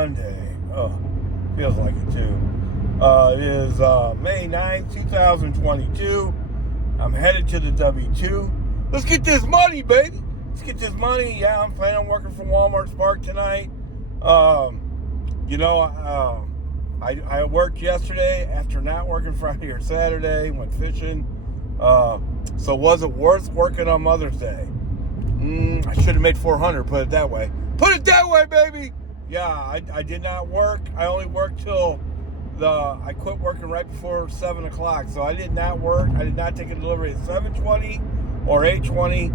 Monday. Oh, feels like it too. It is May 9th, 2022. I'm headed to the W2. Let's get this money, baby. Let's get this money. Yeah, I'm planning on working from Walmart Spark tonight. I worked yesterday after not working Friday or Saturday. Went fishing. So was it worth working on Mother's Day? I should have made 400, put it that way. Put it that way, baby! Yeah, I did not work. I only worked till I quit working right before 7 o'clock. So I did not work. I did not take a delivery at 7:20 or 8:20.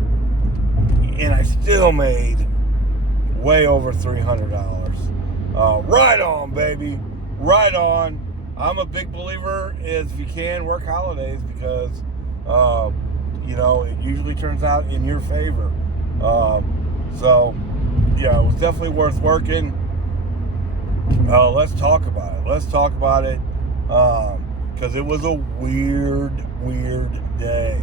And I still made way over $300. Right on, baby. Right on. I'm a big believer if you can work holidays because, it usually turns out in your favor. It was definitely worth working. Let's talk about it. Because it was a weird day.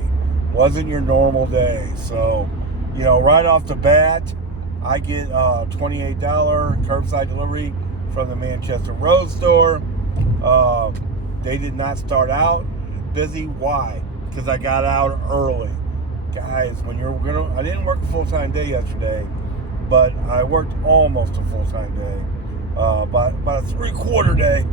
Wasn't your normal day. So, right off the bat, I get $28 curbside delivery from the Manchester Road store. They did not start out busy. Why? Because I got out early. Guys, I didn't work a full-time day yesterday, but I worked almost a full-time day. About a 3/4 day.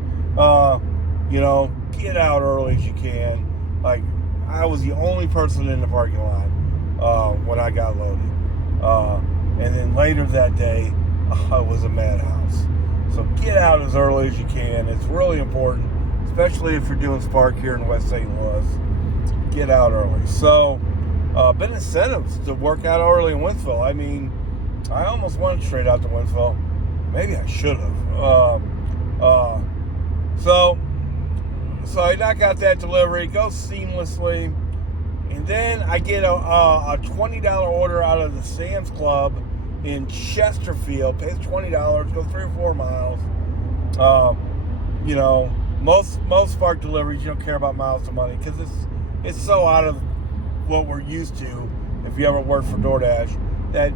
Get out early as you can. Like, I was the only person in the parking lot when I got loaded. And then later that day, it was a madhouse. So get out as early as you can. It's really important, especially if you're doing Spark here in West St. Louis. Get out early. So, been incentives to work out early in Wentzville. I mean, I almost went straight out to Wentzville. Maybe I should have. So I knock out that delivery, goes seamlessly, and then I get a $20 order out of the Sam's Club in Chesterfield. Pays $20, goes 3 or 4 miles. Most Spark deliveries, you don't care about miles to money because it's so out of what we're used to. If you ever work for DoorDash, that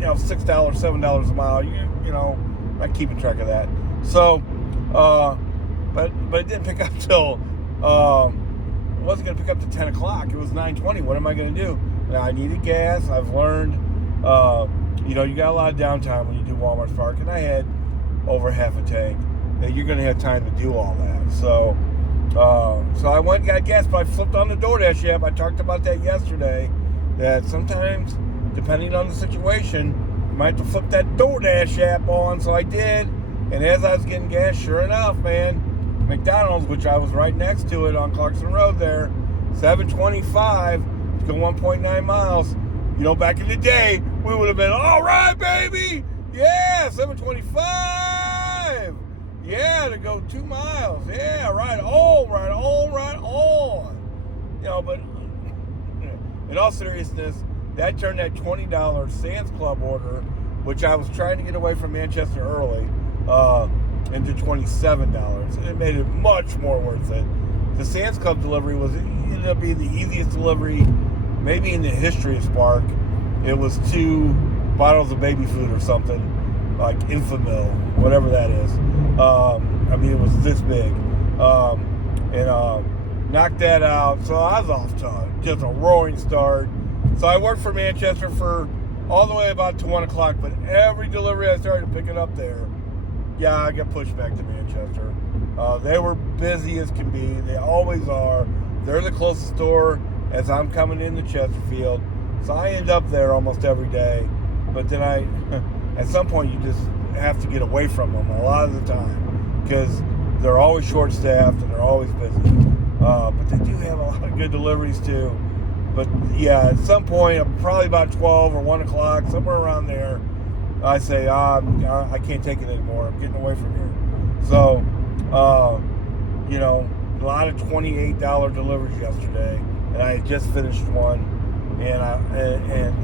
$6, $7 a mile, not keeping track of that. So, but it didn't pick up till wasn't going to pick up to 10 o'clock. It was 9:20. What am I going to do? Now, I needed gas. I've learned, you got a lot of downtime when you do Walmart Spark, and I had over half a tank. That you're going to have time to do all that. So I went and got gas, but I flipped on the DoorDash app. I talked about that yesterday, that sometimes, depending on the situation, you might have to flip that DoorDash app on. So I did, and as I was getting gas, sure enough, man, McDonald's, which I was right next to it on Clarkson Road there, 725, to go 1.9 miles. Back in the day, we would have been, all right, baby, yeah, 725. Yeah, to go 2 miles. Yeah, right on. But in all seriousness, that turned that $20 Sam's Club order, which I was trying to get away from Manchester early, into $27. And it made it much more worth it. The Sam's Club delivery ended up being the easiest delivery maybe in the history of Spark. It was 2 bottles of baby food or something, like Infamil, whatever that is. It was this big. Knocked that out. So I was off to just a roaring start. So I worked for Manchester for all the way about to 1 o'clock, but every delivery I started picking up there, I got pushed back to Manchester. They were busy as can be. They always are. They're the closest store as I'm coming into Chesterfield. So I end up there almost every day. But then at some point, you just have to get away from them a lot of the time because they're always short-staffed and they're always busy. But they do have a lot of good deliveries too. But yeah, at some point, probably about 12 or 1 o'clock, somewhere around there, I say, I can't take it anymore. I'm getting away from here. So, a lot of $28 deliveries yesterday, and I had just finished one, and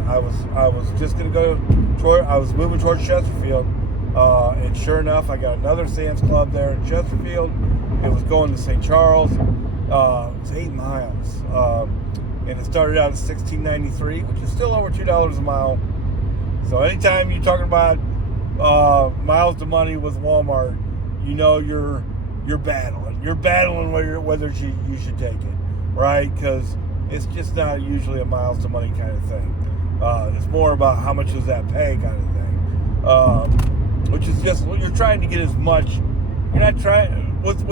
I was just gonna go toward. I was moving towards Chesterfield, and sure enough, I got another Sam's Club there in Chesterfield. It was going to St. Charles. It's 8 miles, and it started out at $16.93, which is still over $2 a mile. So anytime you're talking about miles to money with Walmart, you know you're battling. You're battling whether you should take it, right? Because it's just not usually a miles to money kind of thing. It's more about how much does that pay kind of thing, which is just you're trying to get as much. You're not trying with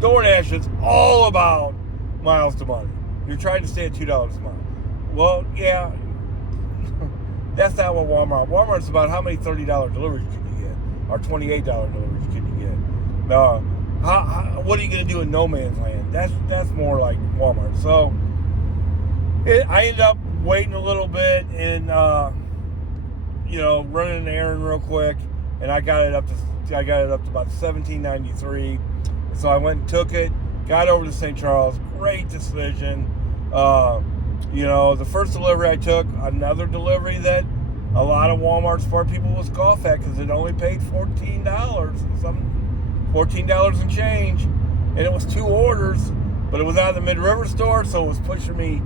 DoorDash. It's all about miles to money. You're trying to stay at $2 a mile. Well, yeah, that's not what Walmart. Walmart's about how many $30 deliveries can you get, or $28 deliveries can you get. What are you going to do in no man's land? That's more like Walmart. So I ended up waiting a little bit and running an errand real quick, and I got it up to about $17.93. So I went and took it, got over to St. Charles. Great decision. The first delivery I took, another delivery that a lot of Walmart smart people was scoff at because it only paid $14 and change, and it was 2 orders, but it was out of the Mid-River store, so it was pushing me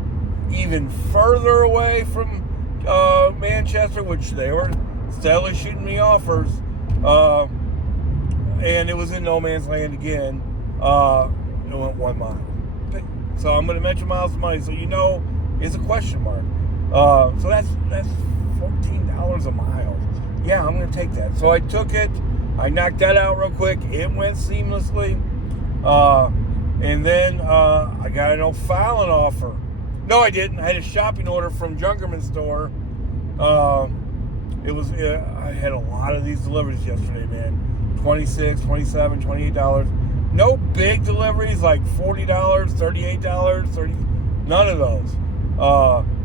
even further away from Manchester, which they were steadily shooting me offers, and it was in no man's land again. It went 1 mile. So I'm going to mention miles of money, so it's a question mark. So that's $14 a mile. Yeah, I'm going to take that. So I took it. I knocked that out real quick. It went seamlessly. And then I got an O'Fallon offer. No, I didn't. I had a shopping order from Junkerman store. I had a lot of these deliveries yesterday, man. $26, $27, $28. No big deliveries like $40, $38, $30. None of those.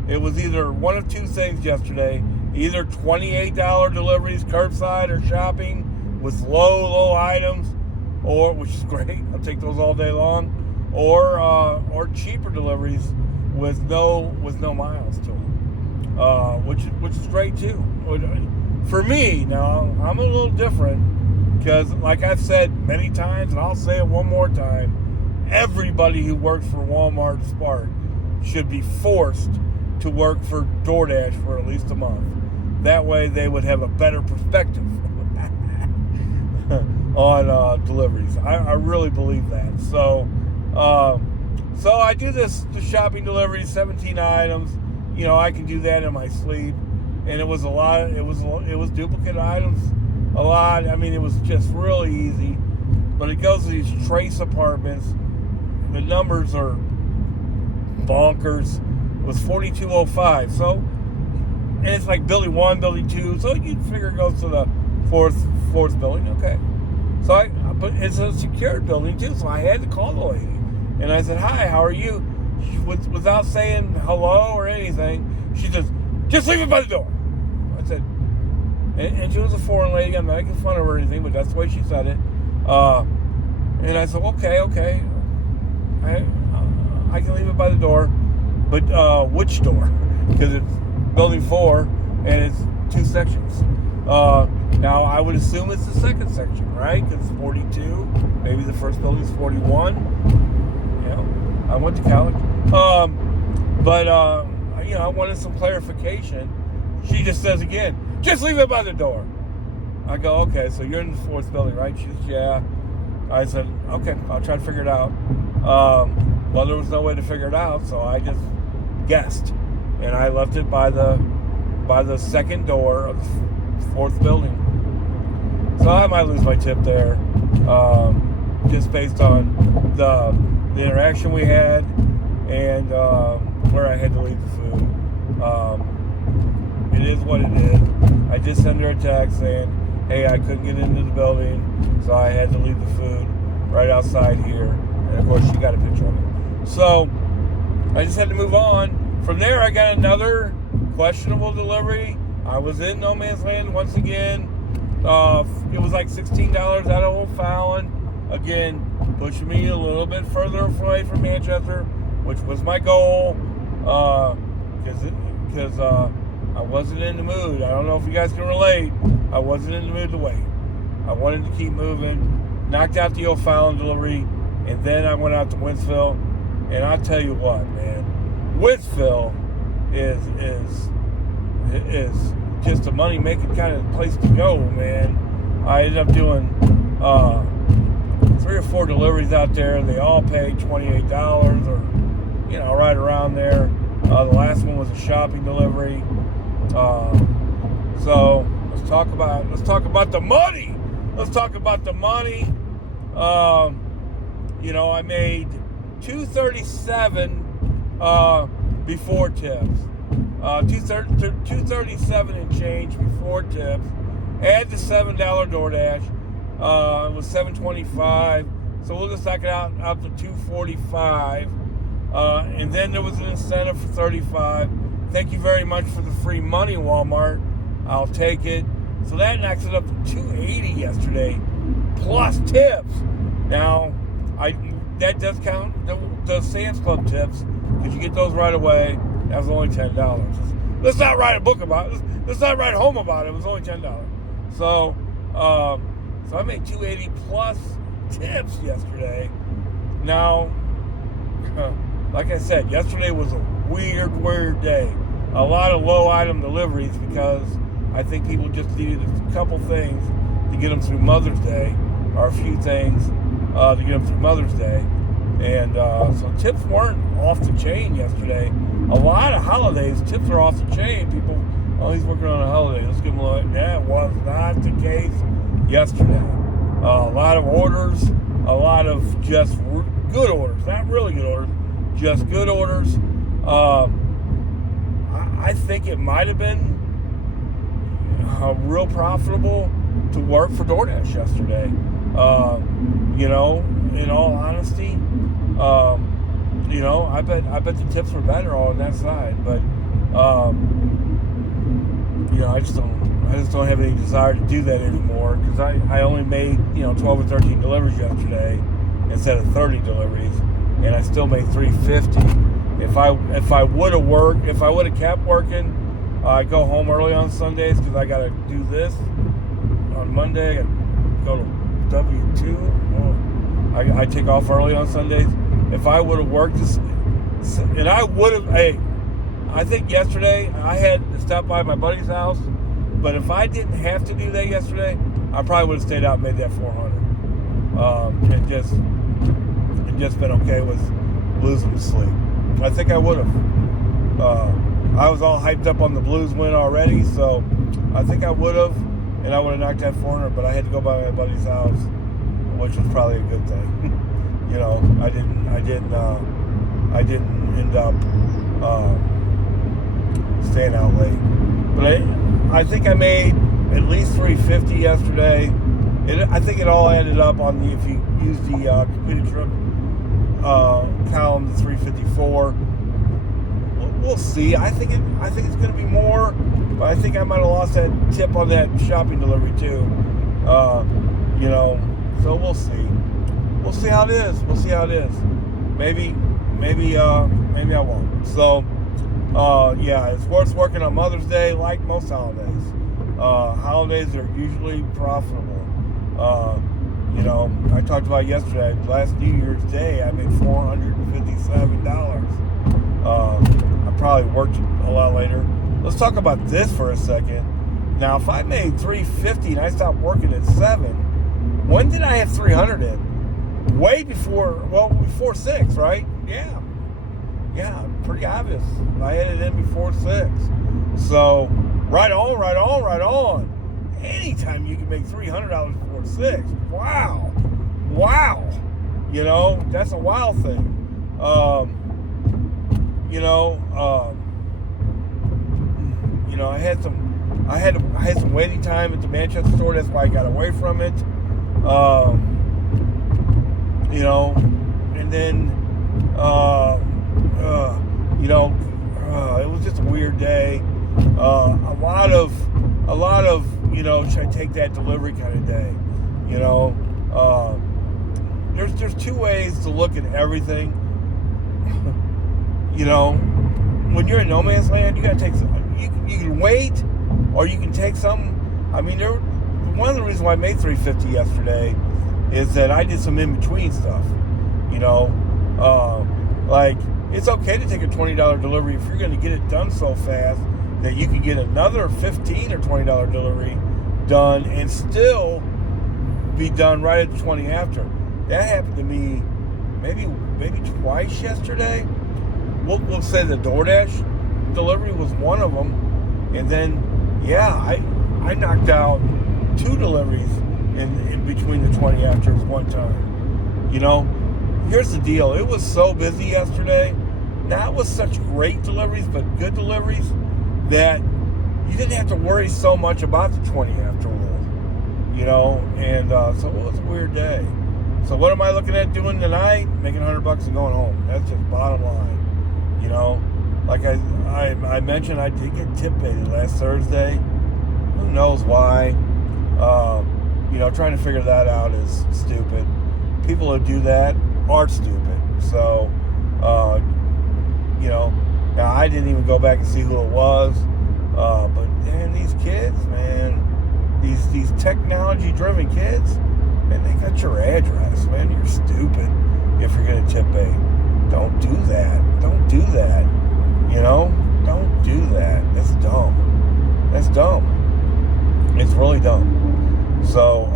It was either one of two things yesterday. Either $28 deliveries, curbside or shopping with low items, which is great. I'll take those all day long. Or cheaper deliveries with no miles to them, which is great too. For me, now I'm a little different because, like I've said many times, and I'll say it one more time, everybody who works for Walmart Spark should be forced to work for DoorDash for at least a month. That way they would have a better perspective on deliveries. I really believe that. So I do the shopping delivery, 17 items. I can do that in my sleep. And it was a lot. It was duplicate items. A lot. I mean, it was just really easy. But it goes to these Trace apartments. The numbers are bonkers. It was 4205. So, and it's like building 1, building 2. So you'd figure it goes to the fourth building. Okay. So but it's a secured building too. So I had to call the lady, and I said, "Hi, how are you?" Without saying hello or anything, she says, "Just leave it by the door." I said, and she was a foreign lady. I'm not making fun of her or anything, but that's the way she said it. And I said, okay, I can leave it by the door, but which door? Because it's building 4 and it's 2 sections. Now I would assume it's the second section, right? Because it's 42. Maybe the first building's 41. I went to college. I wanted some clarification. She just says again, just leave it by the door. I go, okay, so you're in the 4th building, right? She says, yeah. I said, okay, I'll try to figure it out. Well, there was no way to figure it out, so I just guessed. And I left it by the second door of the 4th building. So I might lose my tip there, just based on the interaction we had and where I had to leave the food. It is what it is. I did send her a text saying, hey, I couldn't get into the building, so I had to leave the food right outside here. And of course, she got a picture of it. So I just had to move on. From there, I got another questionable delivery. I was in no man's land once again. It was like $16 out of O'Fallon. Again, pushing me a little bit further away from Manchester, which was my goal. Because I wasn't in the mood. I don't know if you guys can relate. I wasn't in the mood to wait. I wanted to keep moving. Knocked out the O'Fallon delivery, and then I went out to Wentzville. And I'll tell you what, man, Wentzville is just a money-making kind of place to go, man. I ended up doing 3 or 4 deliveries out there. They all paid $28 or, right around there. The last one was a shopping delivery. So let's talk about the money. Let's talk about the money. I made $237 before tips. $237 and change before tips. Add the $7 DoorDash. It was $7.25. So we'll just knock it out to $245. And then there was an incentive for $35. Thank you very much for the free money, Walmart. I'll take it. So that knocks it up to $280 yesterday, plus tips. Now, that does count the Sam's Club tips, because you get those right away. That was only $10. Let's not write a book about it. Let's not write home about it. It was only $10. So I made $280 plus tips yesterday. Now, like I said, yesterday was a weird day. A lot of low item deliveries because I think people just needed a couple things to get them through Mother's Day, or a few things to get them through Mother's Day. And so tips weren't off the chain yesterday. A lot of holidays, tips are off the chain. People, he's working on a holiday. Let's give him a look. That was not the case yesterday. A lot of orders, a lot of just good orders. Not really good orders, just good orders. I think it might have been real profitable to work for DoorDash yesterday. In all honesty, I bet the tips were better on that side, but I just don't have any desire to do that anymore, because I only made 12 or 13 deliveries yesterday instead of 30 deliveries, and I still made $350. If I would have kept working, I go home early on Sundays because I got to do this on Monday and go to W2. I take off early on Sundays. If I would have worked this, and I would have, I think yesterday I had to stop by my buddy's house, but if I didn't have to do that yesterday, I probably would have stayed out and made that 400. And just been okay with losing sleep. I think I would have. I was all hyped up on the Blues win already, so I think I would have, and I would have knocked that 400. But I had to go by my buddy's house, which was probably a good thing. I didn't end up staying out late. But I think I made at least $350 yesterday. I think it all added up on if you use the completed trip column, the 354. We'll see. I think it's going to be more, but I think I might have lost that tip on that shopping delivery too. So we'll see. We'll see how it is. Maybe I won't. So it's worth working on Mother's Day, like most holidays. Holidays are usually profitable. I talked about yesterday, last New Year's Day, I made $457. I probably worked a lot later. Let's talk about this for a second. Now, if I made $350 and I stopped working at 7, when did I have 300 in? Way before 6, right? Yeah, pretty obvious. I had it in before 6. So, right on. Anytime you can make $300 before 6, wow. That's a wild thing. I had some waiting time at the Manchester store. That's why I got away from it. And then it was just a weird day. A lot of should I take that delivery kind of day. There's two ways to look at everything. When you're in no man's land, you gotta take some. You can wait, or you can take some. I mean, one of the reasons why I made $350 yesterday is that I did some in between stuff. Like it's okay to take a $20 delivery if you're going to get it done so fast that you could get another $15 or $20 delivery done and still be done right at the 20 after. That happened to me maybe twice yesterday. We'll say the DoorDash delivery was one of them, and then I knocked out 2 deliveries in between the 20 afters one time. You know, here's the deal. It was so busy yesterday, not with such great deliveries, but good deliveries, that you didn't have to worry so much about the 20 after rule. You know, and so it was a weird day. So what am I looking at doing tonight? Making $100 and going home. That's just bottom line. You know, like I mentioned, I did get tip baited last Thursday. Who knows why? You know, trying to figure that out is stupid. People who do that are stupid. So, you know, now I didn't even go back and see who it was. But man, these kids, man, these technology-driven kids, man, they got your address, man. You're stupid if you're gonna tip bait. Don't do that. Don't do that. You know, don't do that. That's dumb. That's dumb. It's really dumb. So,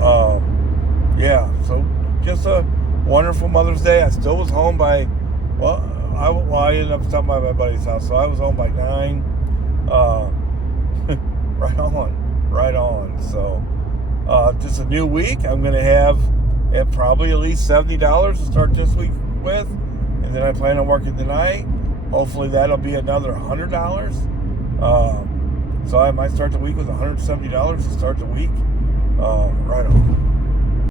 yeah. So, just a wonderful Mother's Day. I still was home by, I ended up stopping by my buddy's house, so I was home by 9. Right on. So, just a new week. I'm going to have probably at least $70 to start this week with, and then I plan on working tonight. Hopefully that'll be another $100. So I might start the week with $170 to start the week. Right on.